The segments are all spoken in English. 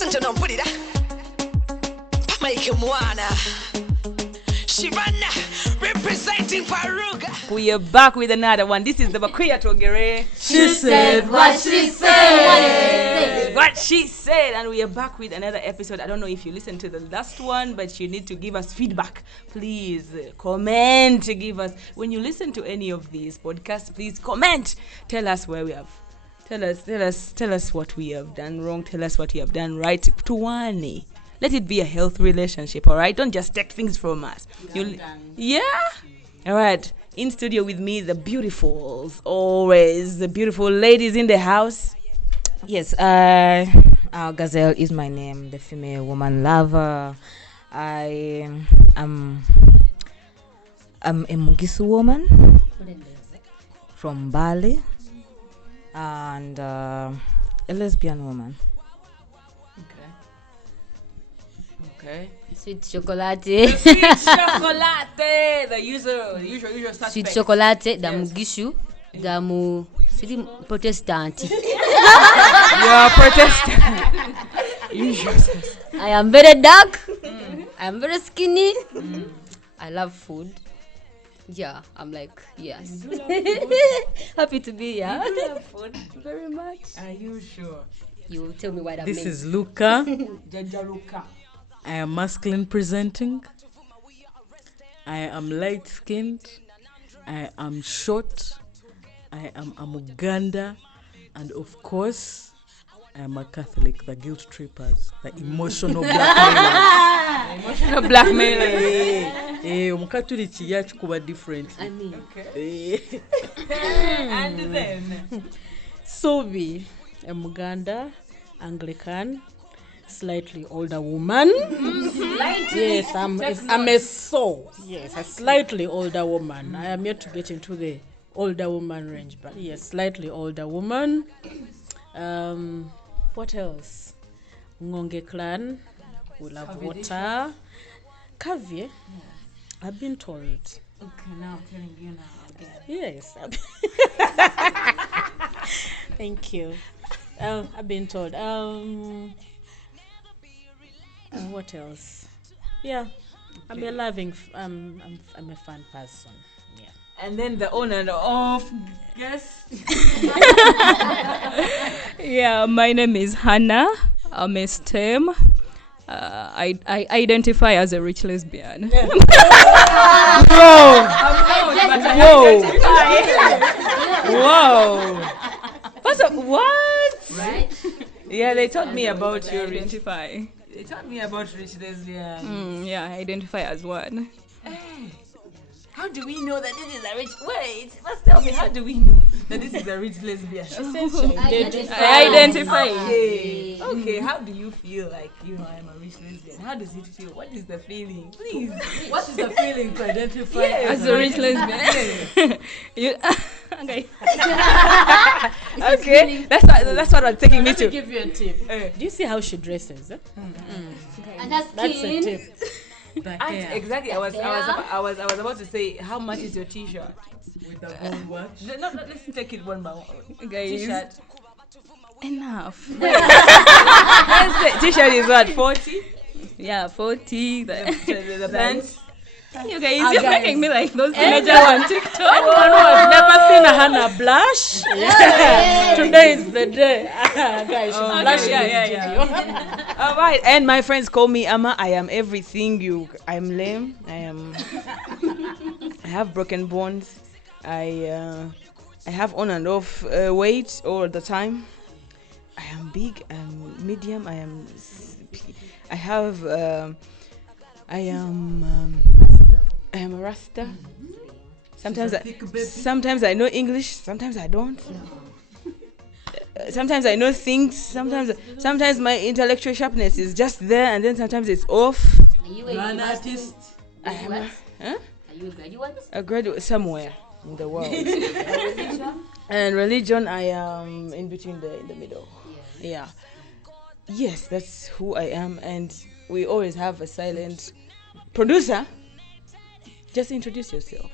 Listen to them, put it make him wanna. Shivana, representing Paruga. We are back with another one. This is the Bakuya Togere. She said what she said. What she said. And we are back with another episode. I don't know if you listened to the last one, but you need to give us feedback. Please comment. Give us, when you listen to any of these podcasts, please comment. Tell us where we have. Tell us what we have done wrong. Tell us what we have done right. Tuwani. Let it be a healthy relationship, all right? Don't just take things from us. Yeah? All right. In studio with me, the beautifuls, always the beautiful ladies in the house. Yes, Gazelle is my name, the female woman lover. I am a Mugisu woman from Bali and a lesbian woman. Okay. Sweet chocolate. Sweet chocolate. The usual suspect. Sweet chocolate. Da Mugishu. Da mu. Sweet Protestant. You are Protestant. Usual. I am very dark. I am very skinny. I love food. Yeah, I'm like, yes. Happy to be here. You love food very much. Are you sure? You tell me why that This means. is Luca. Jaja Luca. I am masculine presenting. I am light skinned. I am short. I am a Muganda. And of course, I am a Catholic, the guilt trippers, the emotional blackmailers. Emotional blackmailers. Umukatuliki yacu kuba different. I mean, And then Sobi, a Muganda, Anglican, slightly older woman. Yes, I'm a soul. Yes, a slightly older woman. I am yet to get into the older woman range, but yes, slightly older woman. What else? Ngonge clan. We love water. Kavye. I've been told. okay, now I'm telling you now again. Yes. Thank you. I've been told. What else? Yeah, I'm a loving. I'm a fun person. Yeah. And then the on and off guest. Yeah, my name is Hannah. I'm a STEM. I identify as a rich lesbian. Whoa! What's up? What? right? Yeah, they taught me about your rich. Identify. They taught me about rich lesbian. Yeah, I identify as one. Hey, how do we know that this is a rich? Wait, first tell me, how do we know that this is a rich lesbian? I identify. Okay, how do you feel like, I'm a rich lesbian? How does it feel? What is the feeling? Please. What is the feeling to identify As a rich lesbian. Okay. Okay, that's what I'm taking me Let me to. give you a tip. Do you see how she dresses? And that's That's a skin. tip. Exactly. I was about to say, how much is your t-shirt? with the gold watch? No, let's take it one by one. Guys, T-shirt. enough. T-shirt is what, 40? Yeah, 40. The pants. You guys, you're making me like those teenagers on TikTok. Anyone who has never seen a Hannah blush? Yeah. Today is the day. Guys, she's blushing in the studio. All right, and my friends call me Amma. I am everything I'm lame. I have broken bones. I have on and off weight all the time. I am big. I'm medium. I am a Rasta. Sometimes I know English. Sometimes I don't. Sometimes I know things. Sometimes my intellectual sharpness is just there, and then sometimes it's off. Are you An artist. I am. Are you a graduate? A graduate somewhere in the world. And religion, I am in between in the middle. Yeah. Yes, that's who I am, and we always have a silent producer. Just introduce yourself.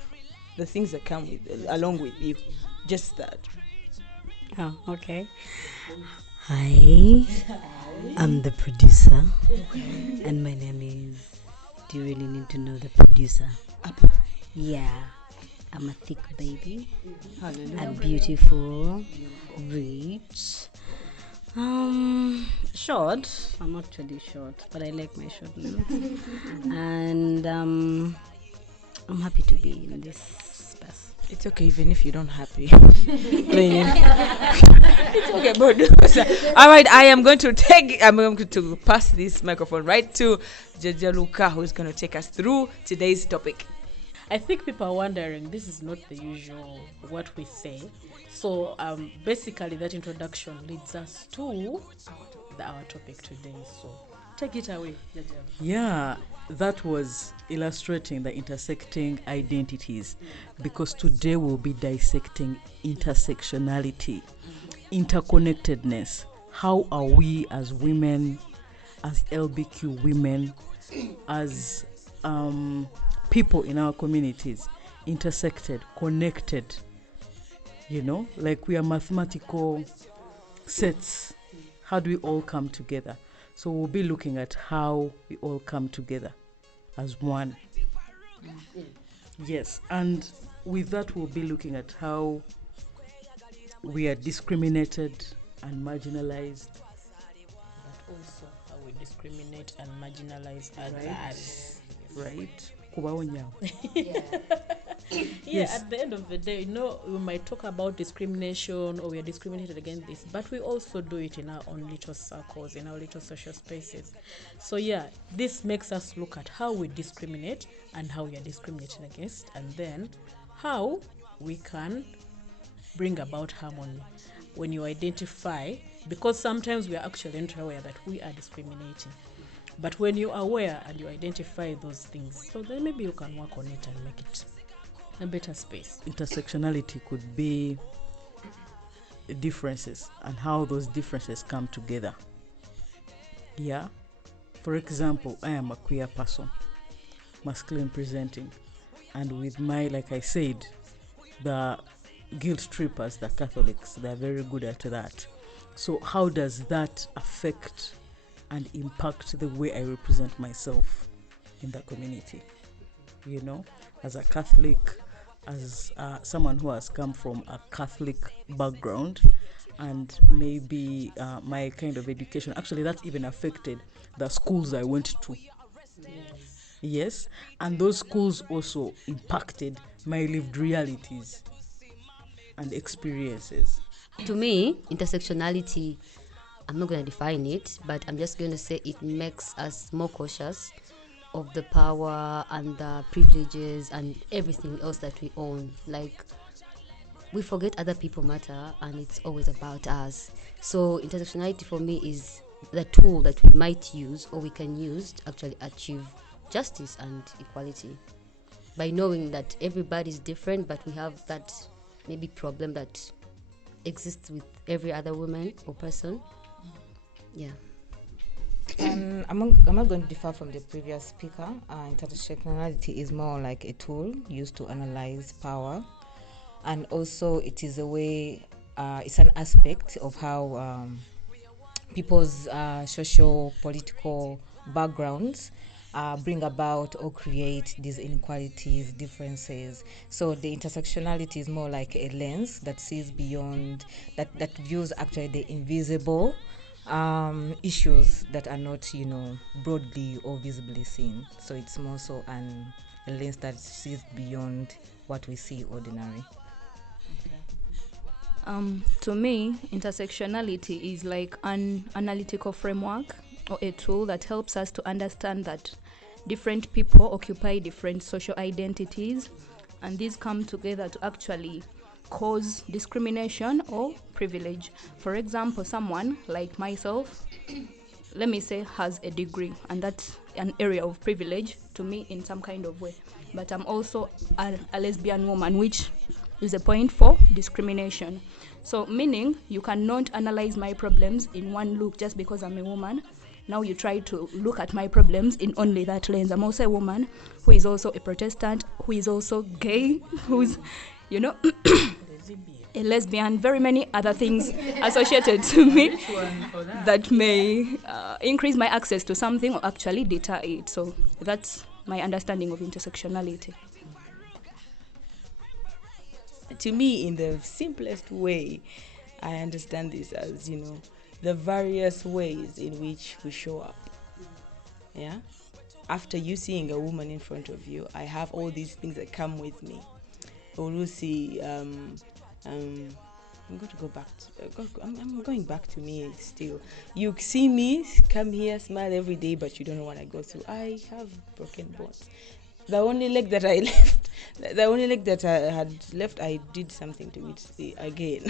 The things that come along with you. Just that. Oh, okay. Hi. I'm the producer, and my name is. Do you really need to know the producer? Yeah, I'm a thick baby, a beautiful, rich, short. I'm actually short, but I like my shortness, and I'm happy to be in this space. It's okay even if you don't happy. It's okay, producer. All right, I'm going to pass this microphone right to Jaja Luka, who is going to take us through today's topic. I think people are wondering, this is not the usual what we say. So basically that introduction leads us to our topic today. So take it away, Jaja. Yeah, that was illustrating the intersecting identities, because today we'll be dissecting intersectionality, interconnectedness. How are we as women, as LBQ women, as people in our communities intersected, connected, like we are mathematical sets. How do we all come together? So we'll be looking at how we all come together as one. Yes, and with that we'll be looking at how we are discriminated and marginalized. But also how we discriminate and marginalize others. Right? Kubaonya. Yeah, at the end of the day, we might talk about discrimination or we are discriminated against this, but we also do it in our own little circles, in our little social spaces. So yeah, this makes us look at how we discriminate and how we are discriminated against, and then how we can bring about harmony when you identify, because sometimes we are actually not aware that we are discriminating. But when you are aware and you identify those things, so then maybe you can work on it and make it a better space. Intersectionality could be differences and how those differences come together. Yeah. For example, I am a queer person, masculine presenting, and with my, like I said, the guilt trippers, the Catholics, they're very good at that. So how does that affect and impact the way I represent myself in the community? As a Catholic, as someone who has come from a Catholic background, and maybe my kind of education, actually that even affected the schools I went to. Yes, and those schools also impacted my lived realities and experiences. To me, intersectionality, I'm not going to define it, but I'm just going to say it makes us more cautious of the power and the privileges and everything else that we own. Like, we forget other people matter and it's always about us. So intersectionality for me is the tool that we might use or we can use to actually achieve justice and equality, by knowing that everybody's different, but we have that maybe problem that exists with every other woman or person. Yeah. I'm not going to differ from the previous speaker. Intersectionality is more like a tool used to analyze power, and also it is a way, it's an aspect of how people's social, political backgrounds bring about or create these inequalities, differences. So the intersectionality is more like a lens that sees beyond, that views actually the invisible issues that are not, broadly or visibly seen. So it's more so a lens that sees beyond what we see ordinary. To me, intersectionality is like an analytical framework or a tool that helps us to understand that different people occupy different social identities, and these come together to actually cause discrimination or privilege. For example, someone like myself, let me say, has a degree, and that's an area of privilege to me in some kind of way. But I'm also a lesbian woman, which is a point for discrimination. So meaning you cannot analyze my problems in one look just because I'm a woman. Now you try to look at my problems in only that lens. I'm also a woman who is also a Protestant, who is also gay, who's, a lesbian, very many other things associated to me that may increase my access to something or actually deter it. So that's my understanding of intersectionality. To me, in the simplest way, I understand this as, the various ways in which we show up. Yeah? After you seeing a woman in front of you, I have all these things that come with me. We'll see, I'm going to go back I'm going back to me still. You see me come here, smile every day, but you don't know what I go through. I have broken bones. The only leg that I had left, I did something to it again.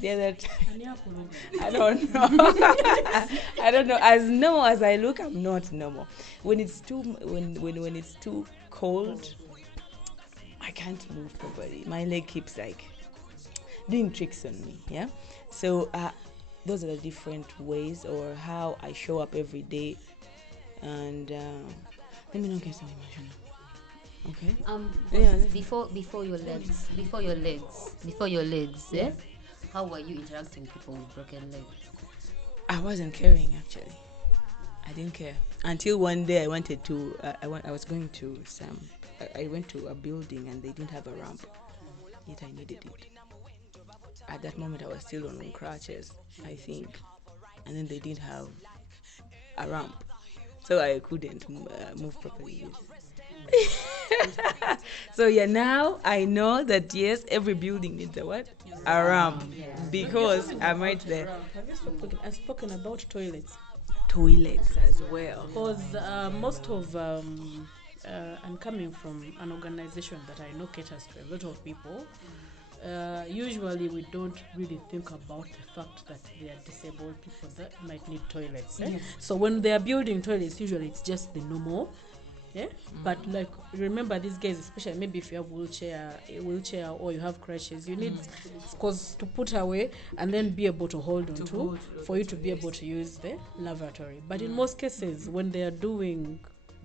The other time, I don't know. I don't know. As normal as I look, I'm not normal. When it's too cold, I can't move properly. My leg keeps doing tricks on me. Yeah. So those are the different ways or how I show up every day. And let me not get so emotional. Okay. Before your legs, yeah. How were you interacting with people with broken legs? I wasn't caring actually. I didn't care until one day I wanted to. I was going to I went to a building and they didn't have a ramp. Yet I needed it. At that moment I was still on crutches, I think, and then they didn't have a ramp, so I couldn't move properly. So yeah, now I know that yes, every building needs a what? A ramp. Because I'm right there. Have you spoken about toilets? Toilets as well. Because most of I'm coming from an organization that I know caters to a lot of people. Usually we don't really think about the fact that there are disabled people that might need toilets. So when they are building toilets, usually it's just the normal. Yeah, but remember these guys, especially maybe if you have a wheelchair or you have crutches, you need because to put away and then be able to hold on to for you to be able to use the lavatory. But in most cases, when they are doing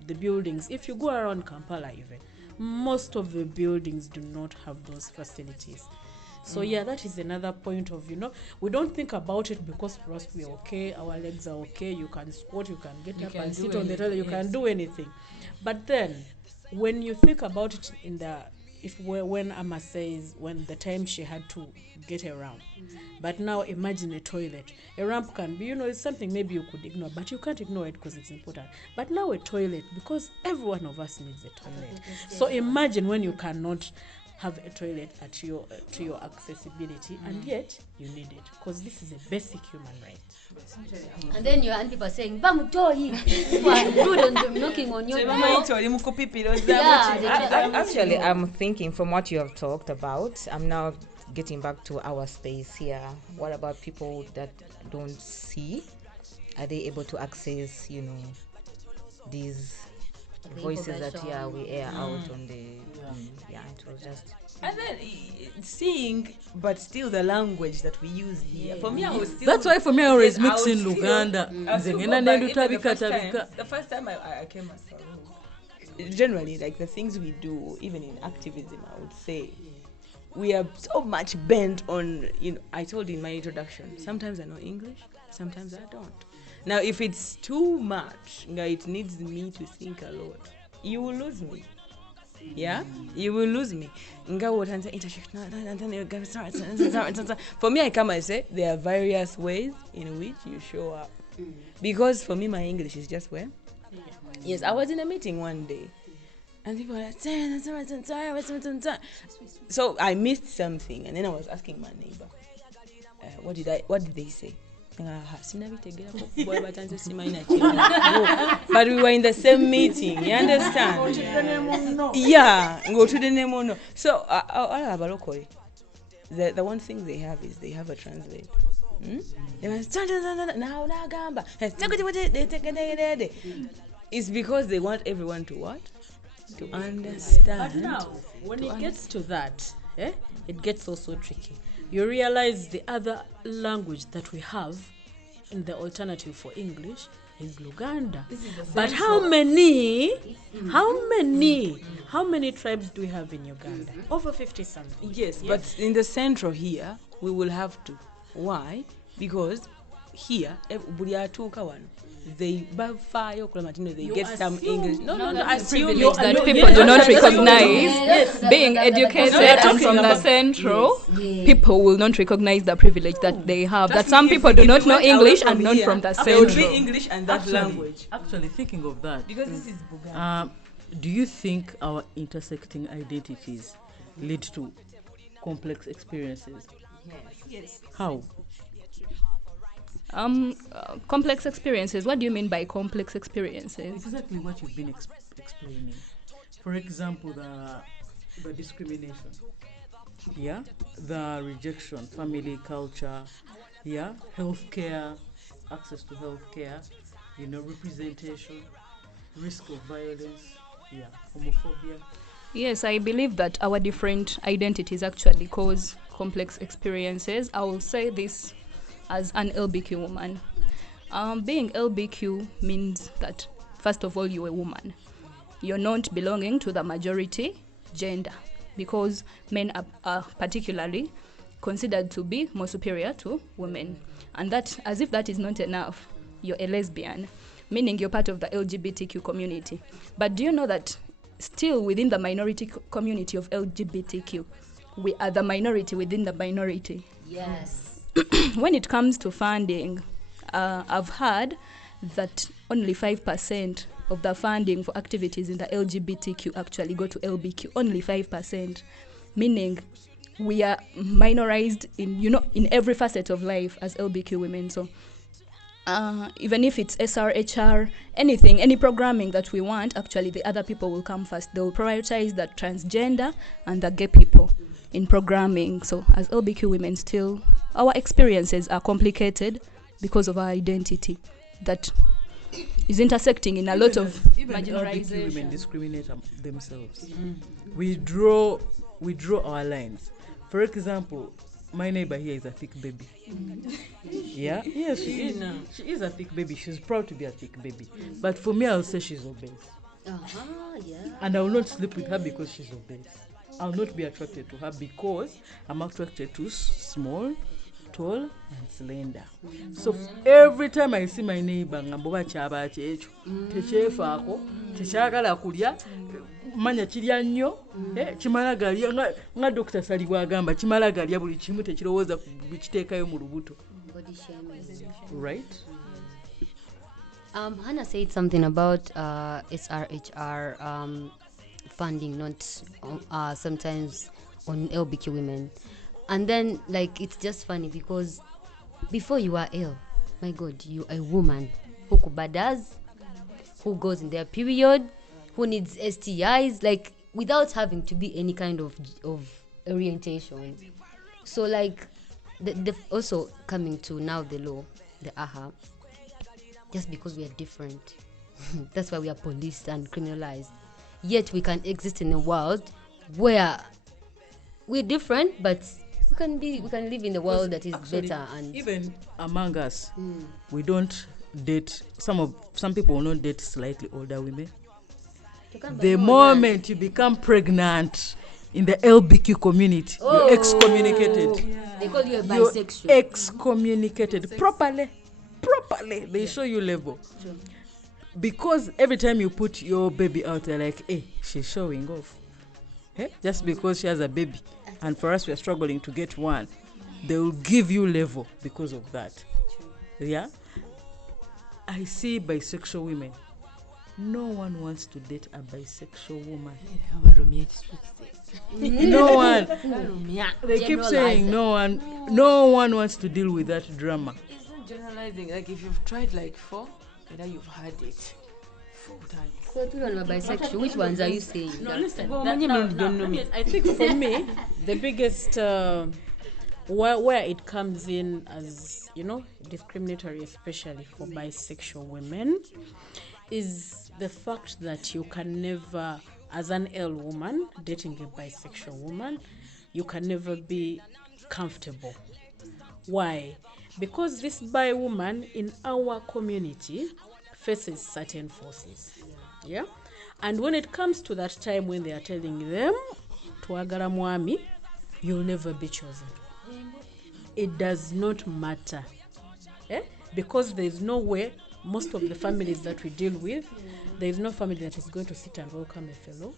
the buildings, if you go around Kampala even, most of the buildings do not have those facilities. So yeah, that is another point of, we don't think about it because for us we're okay, our legs are okay, you can squat, you can get up and sit on the toilet, you can do anything. But then when you think about it when Amma says when the time she had to get a ramp, but now imagine a toilet. A ramp can be, it's something maybe you could ignore, but you can't ignore it because it's important. But now a toilet, because every one of us needs a toilet. So imagine when you cannot have a toilet at to your accessibility, and yet you need it because this is a basic human right. And then your aunt people are saying, "Bamutoi," rude on them, knocking on your door. Actually, I'm thinking from what you have talked about, I'm now getting back to our space here. What about people that don't see? Are they able to access, these voices that we air out on the it was just and then seeing but still the language that we use here for me I was still that's why for me I always mix in Luganda. The first time I came as Farouk, generally like the things we do even in activism, I would say we are so much bent on, I told you in my introduction, sometimes I know English, sometimes I don't. Now, if it's too much, it needs me to think a lot, you will lose me. Yeah? You will lose me. For me, I come and say, there are various ways in which you show up. Because for me, my English is just where? Yes, I was in a meeting one day. And people were like, so I missed something. And then I was asking my neighbor, what did they say? But we were in the same meeting, you understand? Yeah, go to the name. So the one thing they have is they have a translate. It's because they want everyone to what? To understand. But now, when it gets to that, it gets also tricky. You realize the other language that we have and the alternative for English is Luganda. But how many tribes do we have in Uganda? Over 50 something. Yes, but in the central here, we will have to. Why? Because here, buli atuuka wano, they bafaayo okulaba nti they get some English. No, assume That people do not recognize being educated and from the central, people will not recognize the privilege that they have. That some people do not know English and not from the They will be central. English and that language. Actually, thinking of that, Because this is Buganda. do you think our intersecting identities lead to complex experiences? Yes. How? Complex experiences. What do you mean by complex experiences? Exactly what you've been explaining. For example, the discrimination, yeah, the rejection, family culture, yeah, healthcare, access to healthcare, representation, risk of violence, yeah, homophobia. Yes, I believe that our different identities actually cause complex experiences. I will say this as an LBQ woman. Being LBQ means that, first of all, you're a woman. You're not belonging to the majority gender, because men are particularly considered to be more superior to women. And that, as if that is not enough, you're a lesbian, meaning you're part of the LGBTQ community. But do you know that still within the minority community of LGBTQ, we are the minority within the minority? Yes. When it comes to funding, I've heard that only 5% of the funding for activities in the LGBTQ actually go to LBQ. Only 5%, meaning we are minorized in every facet of life as LBQ women. So even if it's SRHR, anything, any programming that we want, actually the other people will come first. They will prioritize the transgender and the gay people in programming. So as LBQ women, still our experiences are complicated because of our identity that is intersecting in a lot of even LGBTQ marginalization. women discriminate themselves. We draw our lines. For example, my neighbor here is a thick baby. Yeah, yes, she is. She is a thick baby. She's proud to be a thick baby. But for me, I'll say she's obese. Yeah. And I will not sleep with her because she's obese. I'll not be attracted to her because I'm attracted to small, tall, and slender. So every time I see my neighbor, ngamboba kyaba kyekyo tekyefaako tekyagala kulya manya kirya nnyo kimala galya nga Dr. Sali bwagamba kimala galya buli kimu tekirowooza kukiteekayo mu lubuto. Body shaming. Right? Hannah said something about SRHR funding not sometimes on LBQ women. And then, it's just funny because before you are ill, my God, you are a woman who kubadas, who goes in their period, who needs STIs, without having to be any kind of orientation. So, the also coming to now the law, the AHA, just because we are different, that's why we are policed and criminalized. Yet we can exist in a world where we're different, but we can live in a world that is actually better. And even among us, we don't date. Some people will not date slightly older women. The moment you become pregnant in the LBQ community, you're excommunicated. they call you a You're bisexual. excommunicated properly. They show you level. Because every time you put your baby out, they're like, hey, she's showing off. Just because she has a baby. And for us, we're struggling to get one. They will give you level because of that. Yeah? I see bisexual women. No one wants to date a bisexual woman. No one. They keep saying no one wants to deal with that drama. It's not generalizing. If you've tried 4, whether you've had it 4 times. So two are bisexual. Which ones are you saying? No, listen. Well, many men don't know me. I think for me, the biggest where it comes in as discriminatory, especially for bisexual women, is the fact that you can never, as an L woman dating a bisexual woman, you can never be comfortable. Why? because this bi woman in our community faces certain forces. Yeah. And when it comes to that time when they are telling them, Twagala mwami, you'll never be chosen. It does not matter. Because there's no way, most of the families that we deal with, there's no family that is going to sit and welcome a fellow.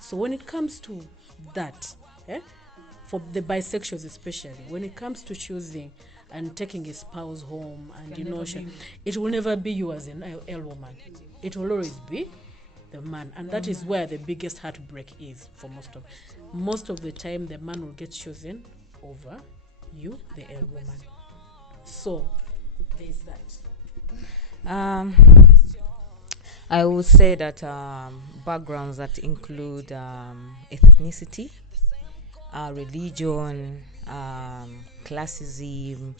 So when it comes to that, for the bisexuals especially, when it comes to choosing and taking a spouse home, and it will never be you as an L woman. It will always be the man, and that is where the biggest heartbreak is for most of the time. The man will get chosen over you, the L woman. So there's that. I would say that backgrounds that include ethnicity, religion, classism,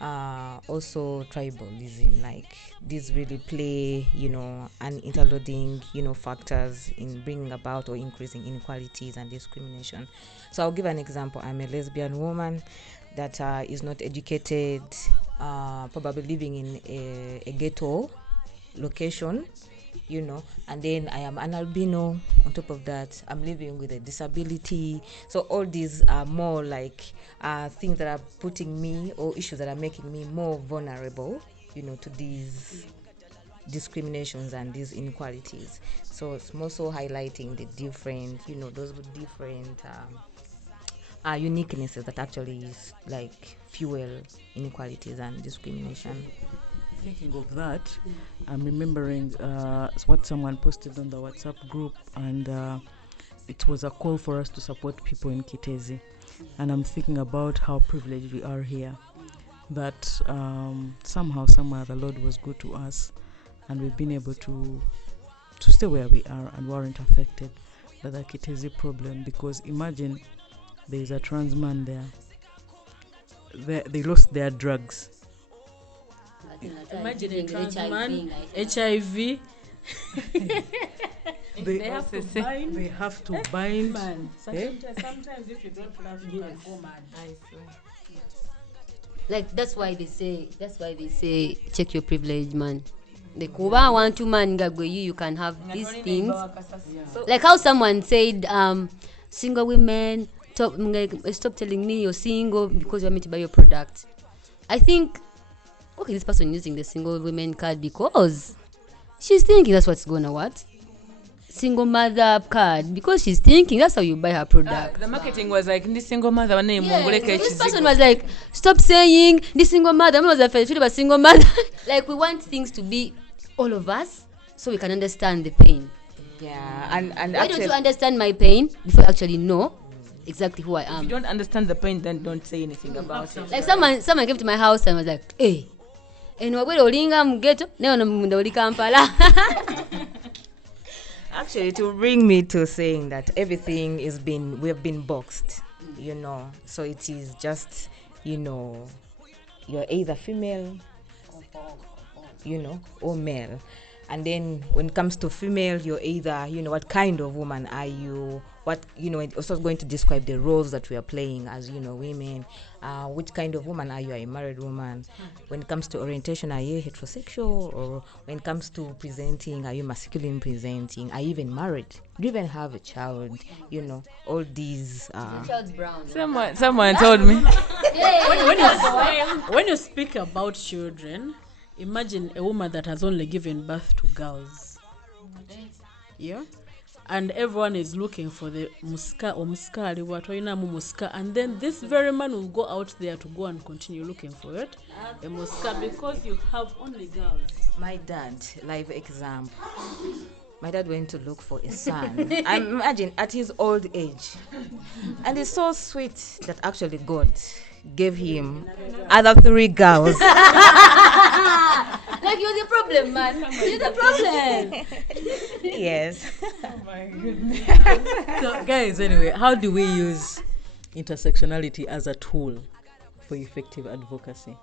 also tribalism, like these really play, an interloading, factors in bringing about or increasing inequalities and discrimination. So I'll give an example. I'm a lesbian woman that is not educated, probably living in a ghetto location, and then I am an albino. On top of that, I'm living with a disability. So all these are more like things that are putting me, or issues that are making me more vulnerable, to these discriminations and these inequalities. So it's more so highlighting the different, those different uniquenesses that actually like fuel inequalities and discrimination. Thinking of that, I'm remembering what someone posted on the WhatsApp group, and it was a call for us to support people in Kitezi. And I'm thinking about how privileged we are here, that somehow, somewhere, the Lord was good to us, and we've been able to stay where we are and weren't affected by the Kitezi problem. Because imagine there is a trans man there. They lost their drugs. Imagine a trans man, HIV. They have to bind. Man. Sometimes if you don't love, you can go mad. Like that's why they say check your privilege, man. The Kuba want to man you can have these things. Like how someone said, single women, stop telling me you're single because you want me to buy your product. I think, okay, this person using the single women card because she's thinking that's what's gonna what? Single mother card, because she's thinking that's how you buy her product. The marketing was like this single mother name. This person was like, stop saying this single mother. I was a single mother. Like we want things to be all of us so we can understand the pain. Yeah, and why don't you understand my pain before you actually know exactly who I am? If you don't understand the pain, then don't say anything about it. Like someone came to my house and was like, hey, and we're olinga mugeto neo munda Kampala. Actually, it will bring me to saying that everything we've been boxed, so it is just, you're either female, or male. And then when it comes to female, you're either, what kind of woman are you? What, it's also going to describe the roles that we are playing as, women. Which kind of woman are you? Are you a married woman? When it comes to orientation, are you heterosexual? Or when it comes to presenting, are you masculine presenting? Are you even married? Do you even have a child? All these. The child's brown. Someone told me. When you speak about children, imagine a woman that has only given birth to girls. Yeah? And everyone is looking for the muska or muskali, muska, and then this very man will go out there to go and continue looking for it, a muska, because you have only girls. My dad, live example. My dad went to look for a son. I imagine at his old age, and it's so sweet that actually God gave him other 3 girls. Like you're the problem, man. You're the problem. Yes. Oh my goodness. So guys, anyway, how do we use intersectionality as a tool for effective advocacy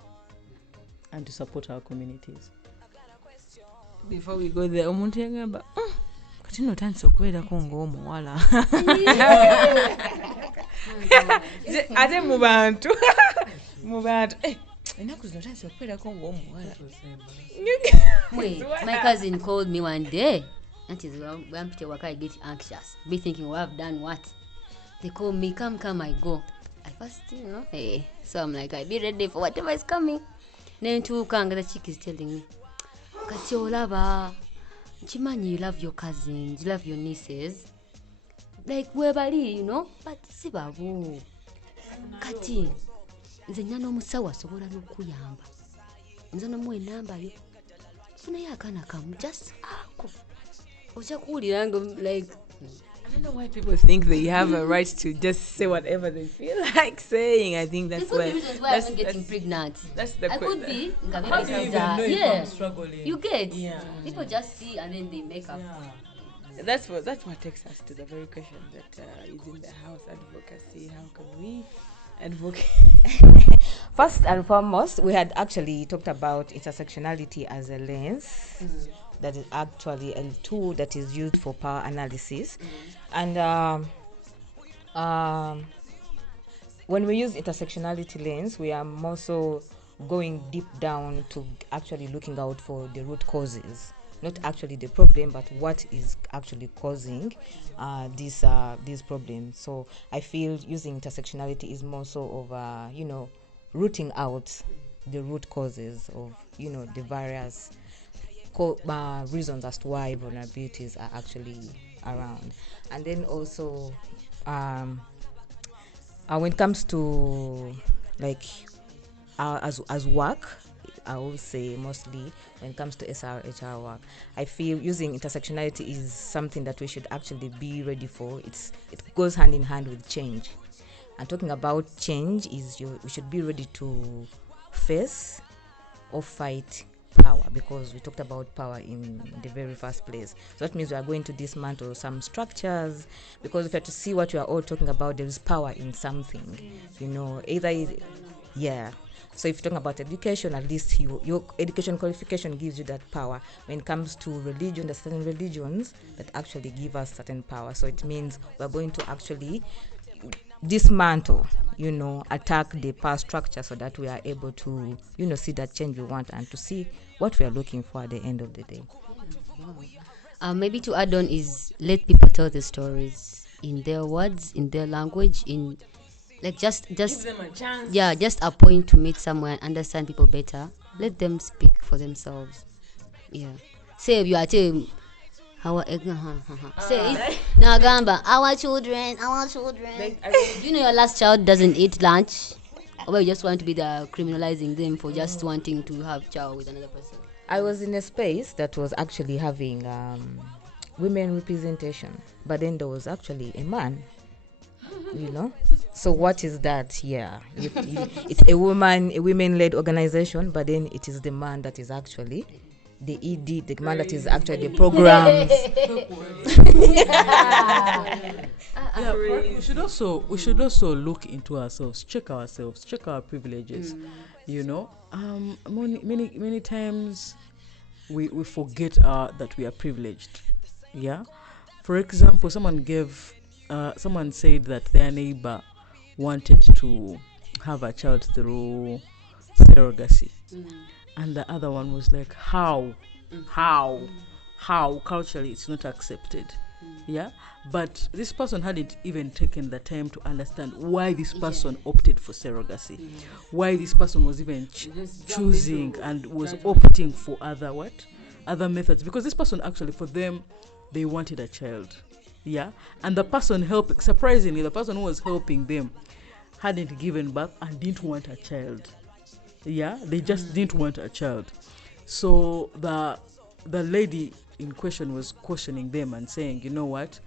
and to support our communities? Before we go there, omuntu yagamba kati no tandise okubeerako ng'omuwala ate mu bantu ennaku zino tansi okubeerako ng'omuwala. Wait, my cousin called me one day. That is when I get anxious. Be thinking, well, I've done what? They call me, come, I go. I first, hey. So I'm like, I be ready for whatever is coming. Then two kanga, the chick is telling me, Kati olaba, Chimani, you love your cousins, you love your nieces. Like, webali, but sibabu. Kati, nze nyana omusawo asobola n'okuyamba. Nze n'omuwa enamba yo. Funayo akaana kamu, just ako. Oja kuwulira like... I don't know why people think they have a right to just say whatever they feel like saying. I think that's why. I'm getting pregnant. That's the I could be. How do you even know if I'm struggling? You get. Yeah. People just see and then they make up. Yeah. That's what takes us to the very question that is in the house: advocacy. How can we advocate? First and foremost, we had actually talked about intersectionality as a lens. That is actually a tool that is used for power analysis. And when we use intersectionality lens, we are more so going deep down to actually looking out for the root causes, not actually the problem, but what is actually causing these problems. So I feel using intersectionality is more so of rooting out the root causes of the various reasons as to why vulnerabilities are actually around. And then also when it comes to like as work, I would say mostly when it comes to SRHR work, I feel using intersectionality is something that we should actually be ready for. It goes hand in hand with change. And talking about change is we should be ready to face or fight power, because we talked about power in the very first place. So that means we are going to dismantle some structures, because if you have to see what we are all talking about, there is power in something, So if you're talking about education, at least your education qualification gives you that power. When it comes to religion, there's certain religions that actually give us certain power. So it means we're going to actually dismantle, attack the power structure so that we are able to, see that change we want and to see what we are looking for at the end of the day. Maybe to add on is let people tell the stories in their words, in their language, in like just give them a chance. Yeah, just a point to meet someone, understand people better. Let them speak for themselves. Yeah. Say you are saying say Nagamba, our children. Your last child doesn't eat lunch, or you just want to be the criminalizing them for just wanting to have child with another person. I was in a space that was actually having women representation, but then there was actually a man. So what is that? Yeah, it's a women-led organization, but then it is the man that is actually the ED, the man that is actually the programs. We should also look into ourselves, check our privileges. Many times we forget that we are privileged. Yeah. For example, someone said that their neighbor wanted to have a child through surrogacy. And the other one was like, how culturally it's not accepted. Yeah, but this person hadn't even taken the time to understand why this person opted for surrogacy, why this person was even choosing and was opting for other methods, because this person actually, for them, they wanted a child. Yeah, and the person surprisingly, the person who was helping them hadn't given birth and didn't want a child. Yeah, they just didn't want a child. So the lady in question was questioning them and saying, you know what,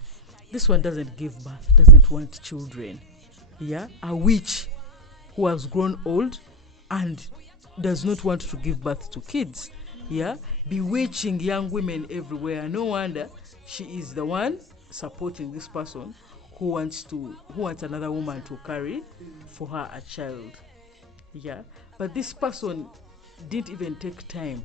this one doesn't give birth, doesn't want children. Yeah, a witch who has grown old and does not want to give birth to kids. Yeah, bewitching young women everywhere. No wonder she is the one supporting this person who wants another woman to carry for her a child. Yeah, but this person didn't even take time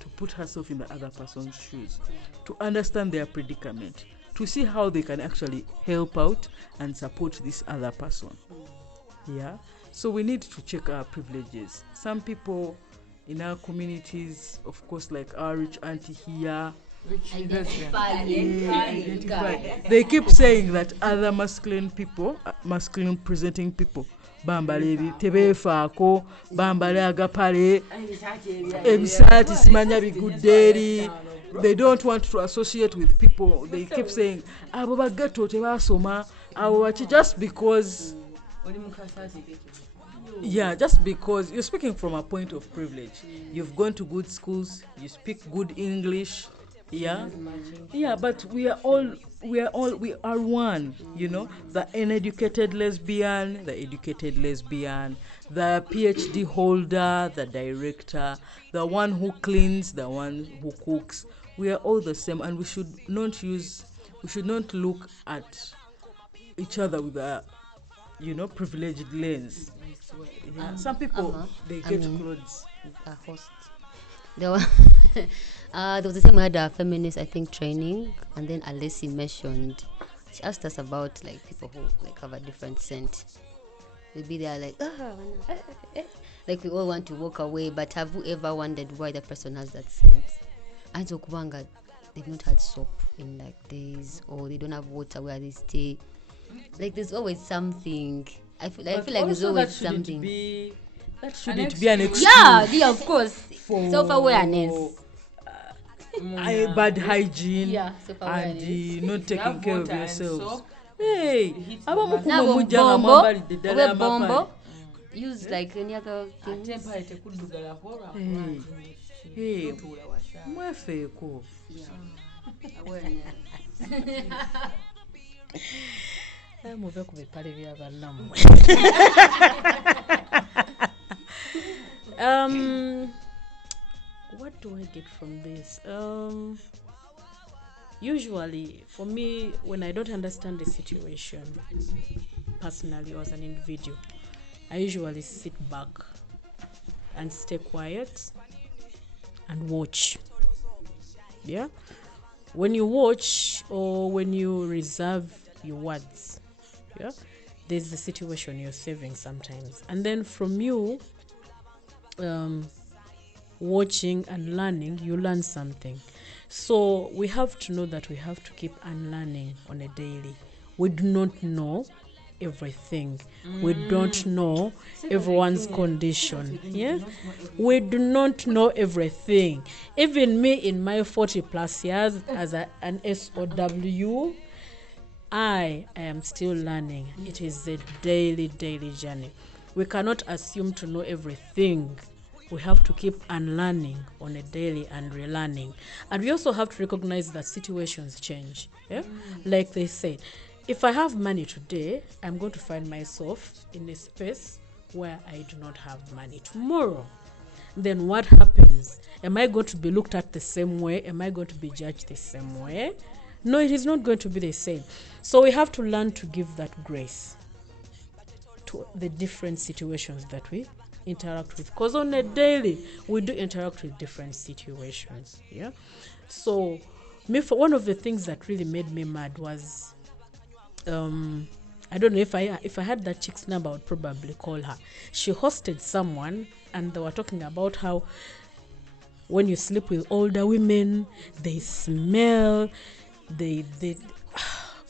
to put herself in the other person's shoes, to understand their predicament, to see how they can actually help out and support this other person. Yeah, So we need to check our privileges. Some people in our communities, of course, like our rich auntie here, identify. They keep saying that other masculine people, masculine presenting people, bambala tebefaako, bambala agapale, ebisaati simanya bigudde eri. They don't want to associate with people. They keep saying abo bagato tebasoma, abo bachi, just because. Yeah, just because you're speaking from a point of privilege. You've gone to good schools, you speak good English. Yeah, but we are one, you know, the uneducated lesbian, the educated lesbian, the PhD holder, the director, the one who cleans, the one who cooks. We are all the same, and we should not look at each other with a, privileged lens. Yeah. Some people, they get clothes. A host. There was a time we had a feminist, I think, training, and then Alessi mentioned, she asked us about like people who like have a different scent. We'll be there like, like we all want to walk away, but have you ever wondered why the person has that scent? And so Kubanga, they've not had soap in like days, or they don't have water where they stay. Like there's always something. I feel like there's always something. That shouldn't be an excuse. Yeah, of course. Self-awareness. Bad hygiene and not taking care of yourselves. Hey, bombo. Use like any other thing. Hey, mwefeeko. Muve ku bipale bya bannammwe. What do I get from this? Usually, for me, when I don't understand the situation, personally or as an individual, I usually sit back and stay quiet and watch. Yeah? When you watch or when you reserve your words, yeah, there's the situation you're saving sometimes. And then from you watching and learning, you learn something. So we have to know that we have to keep unlearning on a daily. We do not know everything. We don't know everyone's condition. Yeah, we do not know everything. Even me in my 40 plus years as an SOW, I am still learning. It is a daily journey. We cannot assume to know everything. We have to keep unlearning on a daily and relearning. And we also have to recognize that situations change. Yeah? Like they say, if I have money today, I'm going to find myself in a space where I do not have money tomorrow. Then what happens? Am I going to be looked at the same way? Am I going to be judged the same way? No, it is not going to be the same. So we have to learn to give that grace to the different situations that we interact with. Because on a daily, we do interact with different situations. Yeah. So, for one of the things that really made me mad was, I don't know if I had that chick's number, I would probably call her. She hosted someone, and they were talking about how when you sleep with older women, they smell.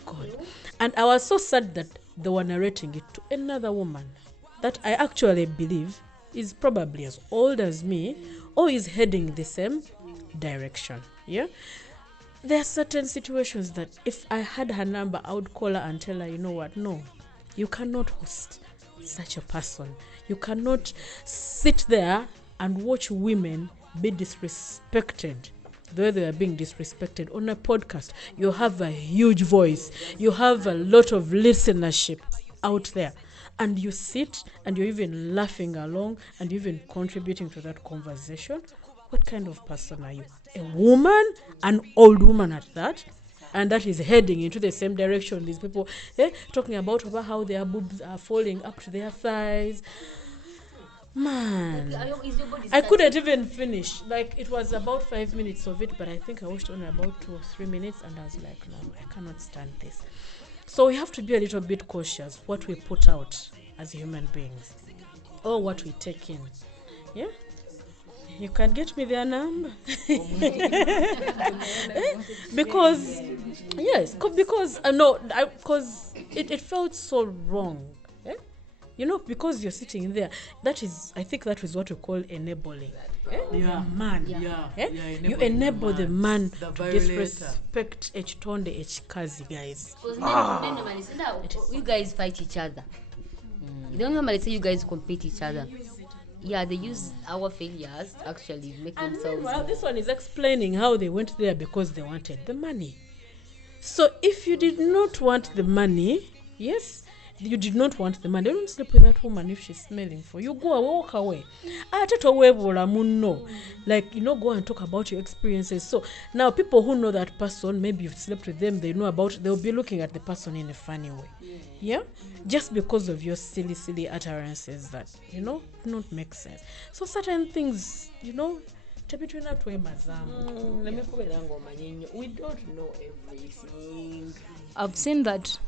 God. And I was so sad that they were narrating it to another woman that I actually believe is probably as old as me or is heading the same direction. Yeah. There are certain situations that if I had her number, I would call her and tell her, you know what? No, you cannot host such a person. You cannot sit there and watch women be disrespected the way they are being disrespected on a podcast. You have a huge voice. You have a lot of listenership out there. And you sit and you're even laughing along and you're even contributing to that conversation. What kind of person are you? A woman, an old woman at that, and that is heading into the same direction. These people talking about how their boobs are falling up to their thighs. Man, I couldn't even finish. Like, it was about 5 minutes of it, but I think I watched only about 2 or 3 minutes, and I was like, no, I cannot stand this. So we have to be a little bit cautious what we put out as human beings. all what we take in. Yeah, you can get me their number. Because yes, because no, because it felt so wrong. Eh? You know, because you're sitting there, that is, I think that is what we call enabling. Yeah, Man, yeah, you enable the man the to violator. disrespect tonde kazi, guys. You guys fight each other. You don't normally say you guys compete each other. Yeah, they use our failures to actually make And themselves. meanwhile, this one is explaining how they went there because they wanted the money. So if you did not want the money, yes, you did not want the money, don't sleep with that woman if she's smelling for you. Go and walk away. Like, go and talk about your experiences. So now people who know that person, maybe you've slept with them, they'll be looking at the person in a funny way. Yeah? Just because of your silly utterances that, don't make sense. So certain things, we don't know everything. I've seen that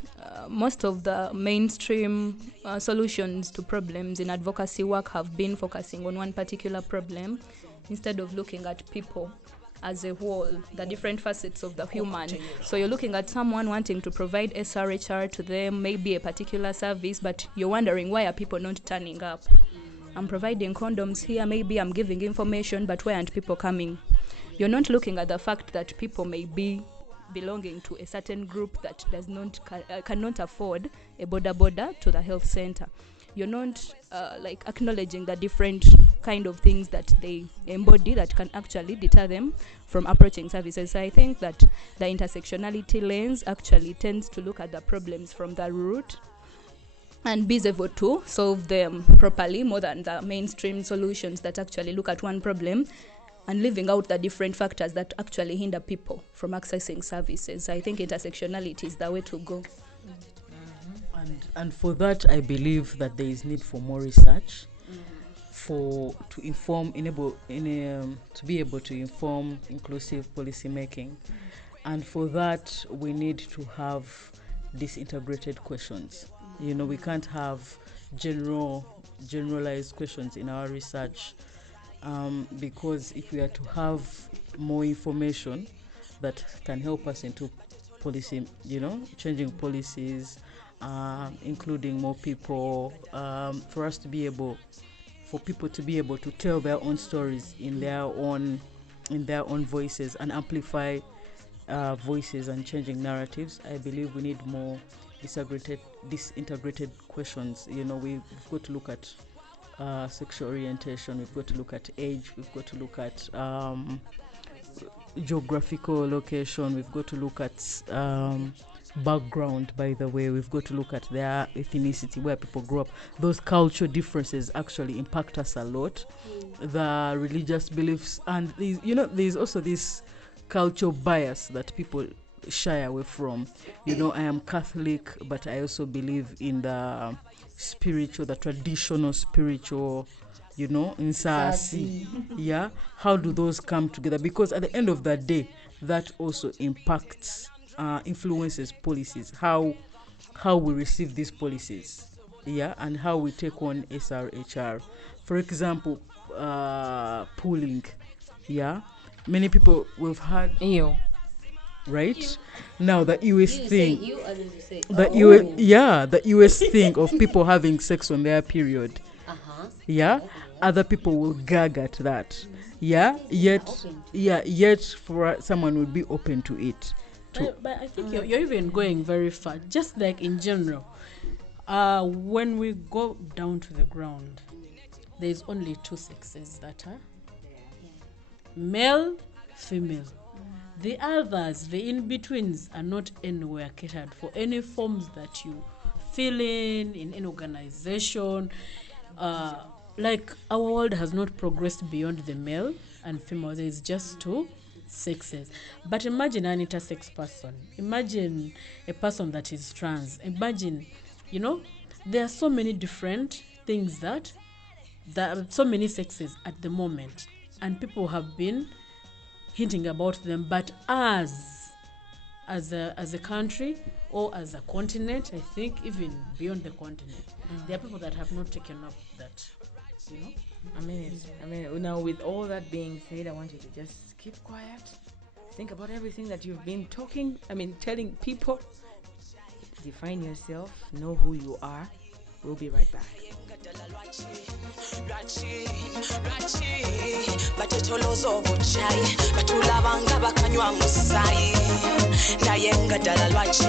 most of the mainstream solutions to problems in advocacy work have been focusing on one particular problem instead of looking at people as a whole, the different facets of the human. So you're looking at someone wanting to provide SRHR to them, maybe a particular service, but you're wondering, why are people not turning up? I'm providing condoms here, maybe I'm giving information, but why aren't people coming? You're not looking at the fact that people may be belonging to a certain group that does not cannot afford a border to the health center. You're not acknowledging the different kind of things that they embody that can actually deter them from approaching services. So I think that the intersectionality lens actually tends to look at the problems from the root and be able to solve them properly, more than the mainstream solutions that actually look at one problem and leaving out the different factors that actually hinder people from accessing services. I think intersectionality is the way to go. And for that, I believe that there is need for more research, to be able to inform inclusive policy making, and for that we need to have these integrated questions. We can't have generalized questions in our research, because if we are to have more information that can help us into policy, changing policies, including more people, for people to be able to tell their own stories in their own voices and amplify voices and changing narratives. I believe we need more disintegrated questions. We've got to look at sexual orientation, we've got to look at age, we've got to look at geographical location, we've got to look at background, by the way, we've got to look at their ethnicity, where people grow up. Those cultural differences actually impact us a lot. The religious beliefs, and there's also this cultural bias that people shy away from. I am Catholic, but I also believe in the traditional spiritual, in Sasi. Yeah, how do those come together? Because at the end of the day, that also impacts, influences policies, how we receive these policies, and how we take on SRHR. For example, pooling, many people we've had. Right now, the US thing, the US thing of people having sex on their period. Other people will gag at that. Yet for someone would be open to it. But I think you're even going very far. Just like in general, when we go down to the ground, there's only two sexes that are male, female. The others, the in-betweens, are not anywhere catered for. Any forms that you fill in any organization, like our world has not progressed beyond the male and female. There is just two sexes. But imagine an intersex person. Imagine a person that is trans. Imagine, there are so many different things that so many sexes at the moment, and people have been hinting about them. But as a country, or as a continent. I think even beyond the continent, there are people that have not taken up that, you know. I mean, now with all that being said, I want you to just keep quiet. Think about everything that you've been telling people. Define yourself, know who you are. We'll be right back. Batotoloza obuchayi batulabanga bakanywa musaayi naye nga ddala lwaki